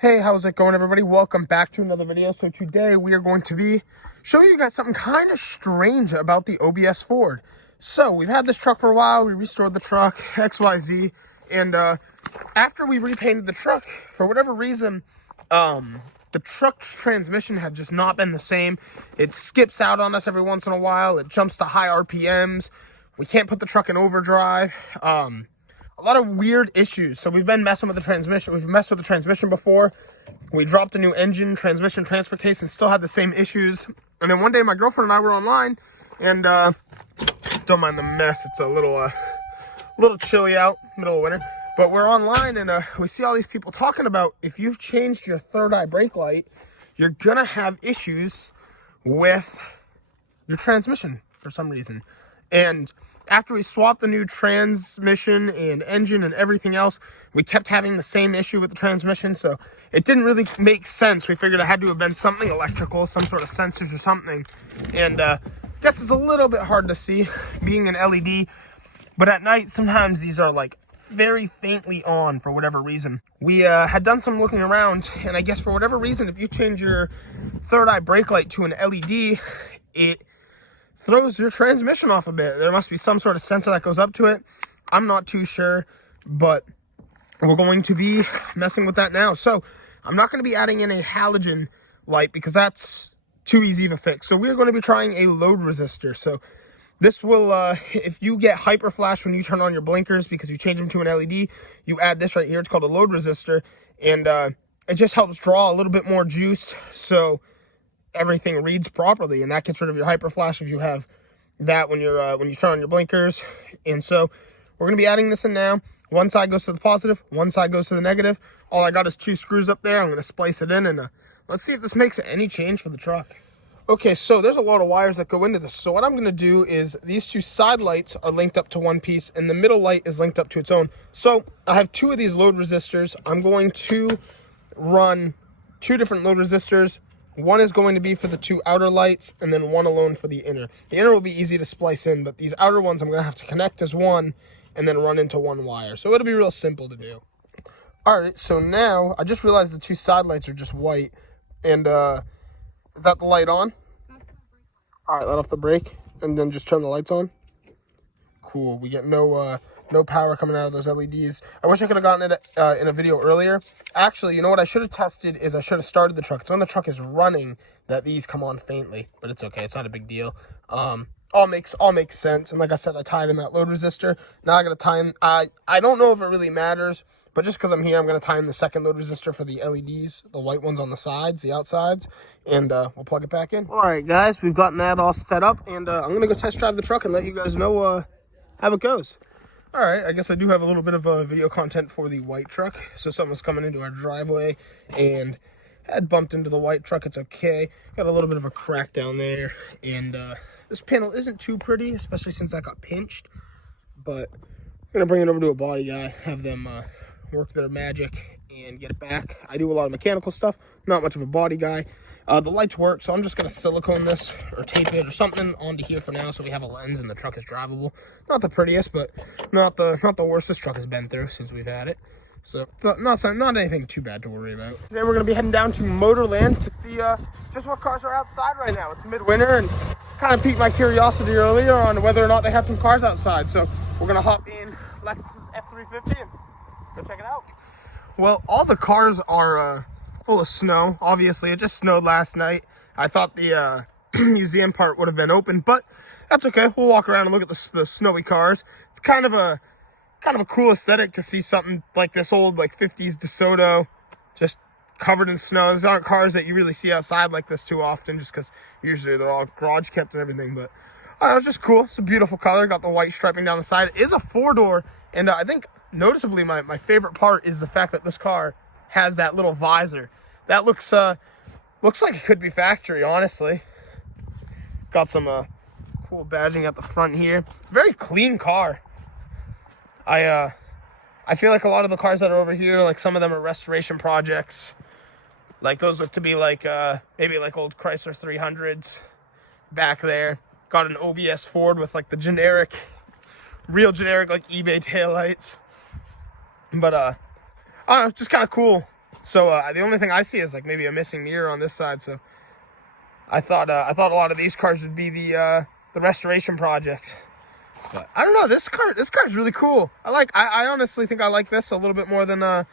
Hey, how's it going, everybody? Welcome back to another video. So today we are going to be showing you guys something kind of strange about the OBS Ford. So we've had this truck for a while. We restored the truck, XYZ, and after we repainted the truck, for whatever reason, the truck's transmission had just not been the same. It skips out on us every once in a while. It jumps to high RPMs. We can't put the truck in overdrive. A lot of weird issues. So we've been messing with the transmission. We've messed with the transmission before. We dropped a new engine, transmission, transfer case, and still had the same issues. And then one day my girlfriend and I were online, and don't mind the mess. It's a little chilly out, middle of winter. But we're online, and we see all these people talking about if you've changed your third eye brake light, you're gonna have issues with your transmission for some reason. And after we swapped the new transmission and engine and everything else, we kept having the same issue with the transmission, so it didn't really make sense. We figured it had to have been something electrical, some sort of sensors or something. And I guess it's a little bit hard to see being an LED, but at night sometimes these are like very faintly on for whatever reason. We had done some looking around, and I guess for whatever reason, if you change your third eye brake light to an LED, it throws your transmission off a bit. There must be some sort of sensor that goes up to it. I'm not too sure, but we're going to be messing with that now. So I'm not going to be adding in a halogen light because that's too easy of a fix. So we're going to be trying a load resistor. So this will, if you get hyper flash when you turn on your blinkers because you change them to an LED, you add this right here. It's called a load resistor, and it just helps draw a little bit more juice so everything reads properly, and that gets rid of your hyper flash if you have that when you turn on your blinkers. And so we're going to be adding this in now. One side goes to the positive, one side goes to the negative. All I got is 2 screws up there. I'm going to splice it in, and let's see if this makes any change for the truck. Okay, so there's a lot of wires that go into this. So what I'm going to do is these 2 side lights are linked up to one piece, and the middle light is linked up to its own. So I have 2 of these load resistors. I'm going to run 2 different load resistors. One is going to be for the 2 outer lights, and then one alone for the inner. The inner will be easy to splice in, but these outer ones I'm going to have to connect as one and then run into one wire. So it'll be real simple to do. All right, so now I just realized the 2 side lights are just white. And is that the light on? All right, let off the brake and then just turn the lights on. Cool. We get no power coming out of those LEDs. I wish I could have gotten it in a video earlier. Actually, you know what I should have tested is I should have started the truck. It's when the truck is running that these come on faintly, but it's okay. It's not a big deal. All makes sense. And like I said, I tied in that load resistor. Now I got to tie in. I don't know if it really matters, but just because I'm here, I'm going to tie in the second load resistor for the LEDs, the white ones on the sides, the outsides, and we'll plug it back in. All right, guys, we've gotten that all set up, and I'm going to go test drive the truck and let you guys know how it goes. All right, I guess I do have a little bit of video content for the white truck. So someone's coming into our driveway and had bumped into the white truck. It's okay. Got a little bit of a crack down there, and this panel isn't too pretty, especially since that got pinched. But I'm gonna bring it over to a body guy, have them work their magic and get it back. I do a lot of mechanical stuff, not much of a body guy. The lights work, so I'm just gonna silicone this or tape it or something onto here for now, so we have a lens and the truck is drivable. Not the prettiest, but not the worst this truck has been through since we've had it. So not anything too bad to worry about. Today we're gonna be heading down to Motorland to see just what cars are outside right now. It's midwinter, and kind of piqued my curiosity earlier on whether or not they had some cars outside. So we're gonna hop in Lexus F350 and go check it out. Well, all the cars are full of snow. Obviously, it just snowed last night. I thought the museum part would have been open, but that's okay. We'll walk around and look at the snowy cars. It's kind of a cool aesthetic to see something like this old, like 50s DeSoto just covered in snow. These aren't cars that you really see outside like this too often, just because usually they're all garage kept and everything. But it's just cool. It's a beautiful color. Got the white striping down the side. It is a 4-door, and I think noticeably my favorite part is the fact that this car has that little visor. That looks like it could be factory, honestly. Got some cool badging at the front here. Very clean car. I feel like a lot of the cars that are over here, like some of them are restoration projects. Like those look to be like maybe like old Chrysler 300s back there. Got an OBS Ford with like the generic, real generic like eBay taillights. But I don't know, just kind of cool. So the only thing I see is like maybe a missing mirror on this side. So I thought a lot of these cars would be the restoration project. But I don't know, this car is really cool. I honestly think I like this a little bit more than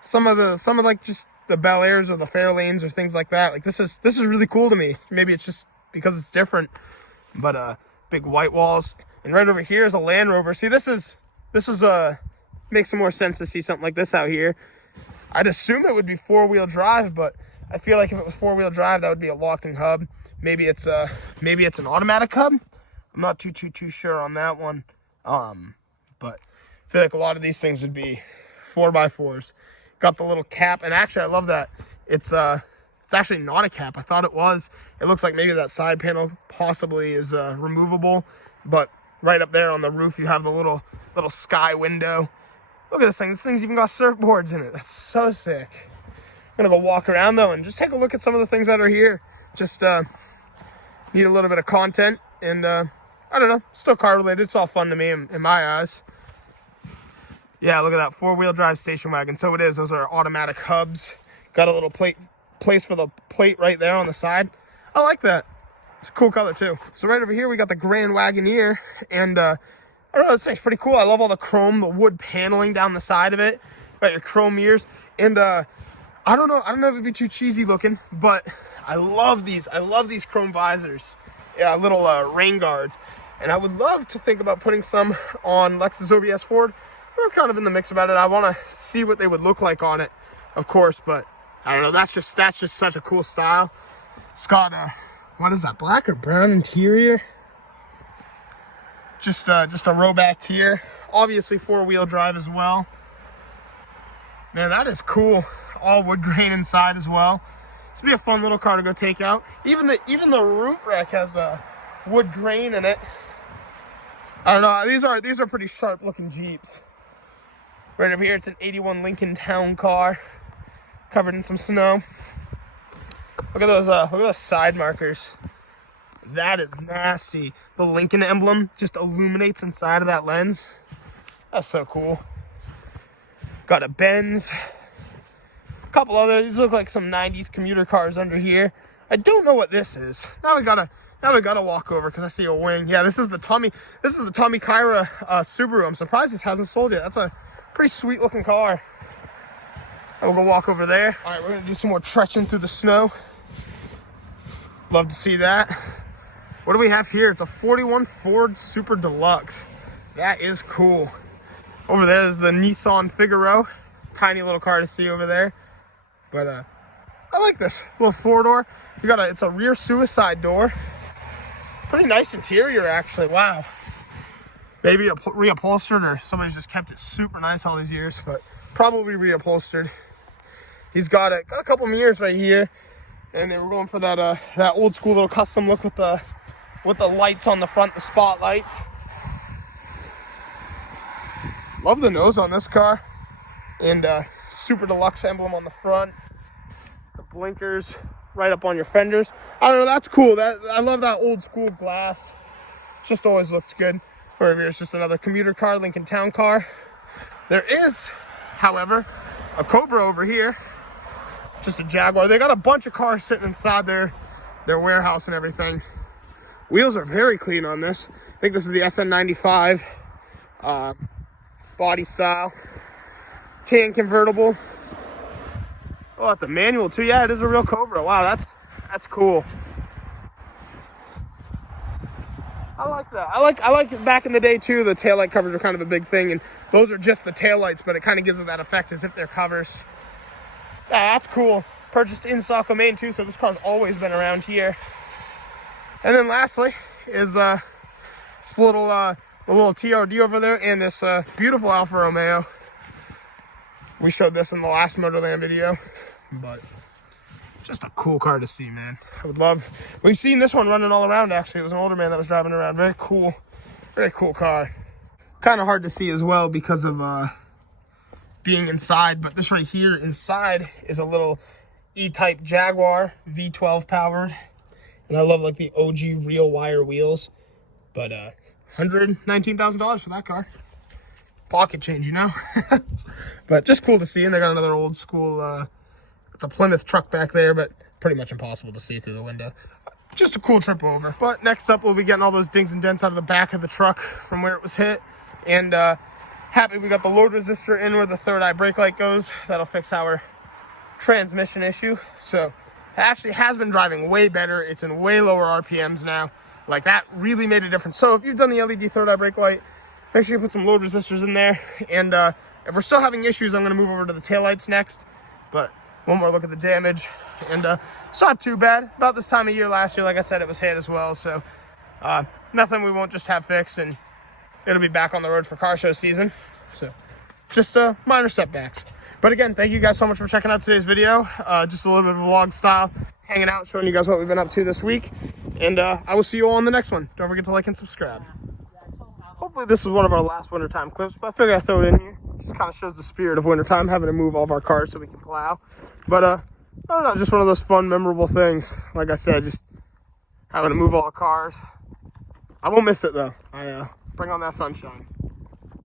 some of like just the Bel Airs or the Fairlanes or things like that. Like this is really cool to me. Maybe it's just because it's different. But big white walls, and right over here is a Land Rover. See, this is makes some more sense to see something like this out here. I'd assume it would be 4-wheel drive, but I feel like if it was 4-wheel drive, that would be a locking hub. Maybe it's an automatic hub. I'm not too sure on that one. But I feel like a lot of these things would be 4x4s. Got the little cap, and actually I love that. It's actually not a cap. I thought it was. It looks like maybe that side panel possibly is removable, but right up there on the roof you have the little sky window. Look at this thing. This thing's even got surfboards in it. That's so sick. I'm gonna go walk around though and just take a look at some of the things that are here. Just need a little bit of content, and I don't know, still car related. It's all fun to me in my eyes. Yeah, look at that 4-wheel drive station wagon. So it is. Those are automatic hubs. Got a little place for the plate right there on the side. I like that. It's a cool color too. So right over here we got the Grand Wagoneer, and I don't know, this thing's pretty cool. I love all the chrome, the wood paneling down the side of it. Got your chrome mirrors, and I don't know if it'd be too cheesy looking, but I love these chrome visors. Yeah, little rain guards. And I would love to think about putting some on Lexus OBS Ford. We're kind of in the mix about it. I want to see what they would look like on it, of course, but I don't know. That's just such a cool style. It's got what is that, black or brown interior? Just a row back here. Obviously 4-wheel drive as well. Man, that is cool. All wood grain inside as well. This would be a fun little car to go take out. Even the roof rack has wood grain in it. I don't know. These are pretty sharp looking Jeeps. Right over here, it's an 81 Lincoln Town Car, covered in some snow. Look at those side markers. That is nasty. The Lincoln emblem just illuminates inside of that lens. That's so cool. Got a Benz. A couple other. These look like some 90s commuter cars under here. I don't know what this is. Now we gotta walk over because I see a wing. Yeah, this is the Tommy Kyra Subaru. I'm surprised this hasn't sold yet. That's a pretty sweet looking car. We'll go walk over there. All right, we're gonna do some more trekking through the snow. Love to see that. What do we have here? It's a 41 Ford Super Deluxe. That is cool. Over there is the Nissan Figaro. Tiny little car to see over there. But I like this little 4-door. It's a rear suicide door. Pretty nice interior actually. Wow. Maybe reupholstered, or somebody's just kept it super nice all these years, but probably reupholstered. He's got a couple mirrors right here, and they were going for that old school little custom look with the lights on the front, the spotlights. Love the nose on this car, and Super Deluxe emblem on the front. The blinkers right up on your fenders. I don't know, that's cool. I love that old school glass. Just always looked good. Over here is just another commuter car, Lincoln Town Car. There is, however, a Cobra over here. Just a Jaguar. They got a bunch of cars sitting inside their warehouse and everything. Wheels are very clean on this. I think this is the SN95 body style. Tan convertible. Oh, that's a manual too. Yeah, it is a real Cobra. Wow, that's cool. I like that. I like back in the day too, the taillight covers were kind of a big thing, and those are just the taillights, but it kind of gives it that effect as if they're covers. Yeah, that's cool. Purchased in Saco, Maine too, so this car's always been around here. And then lastly is this little TRD over there, and this beautiful Alfa Romeo. We showed this in the last Motorland video, but just a cool car to see, man. I would love. We've seen this one running all around, actually. It was an older man that was driving around. Very cool car. Kind of hard to see as well because of being inside, but this right here inside is a little E-Type Jaguar, V12 powered. And I love like the OG real wire wheels, but $119,000 for that car. Pocket change, you know. But just cool to see. And they got another old school It's a Plymouth truck back there, but pretty much impossible to see through the window. Just a cool trip over. But next up, we'll be getting all those dings and dents out of the back of the truck from where it was hit. And happy we got the load resistor in where the third eye brake light goes. That'll fix our transmission issue. So it actually has been driving way better. It's in way lower RPMs now. Like, that really made a difference. So if you've done the LED third eye brake light, make sure you put some load resistors in there. And if we're still having issues, I'm going to move over to the taillights next. But one more look at the damage. And it's not too bad. About this time of year last year, like I said, it was hit as well. So nothing we won't just have fixed, and it'll be back on the road for car show season. So just minor setbacks. But again, thank you guys so much for checking out today's video. Just a little bit of a vlog style, hanging out, showing you guys what we've been up to this week. And I will see you all on the next one. Don't forget to like and subscribe. Hopefully this is one of our last wintertime clips, but I figured I'd throw it in here. Just kind of shows the spirit of wintertime, having to move all of our cars so we can plow. But I don't know, just one of those fun, memorable things. Like I said, just having to move all the cars. I won't miss it though. I bring on that sunshine.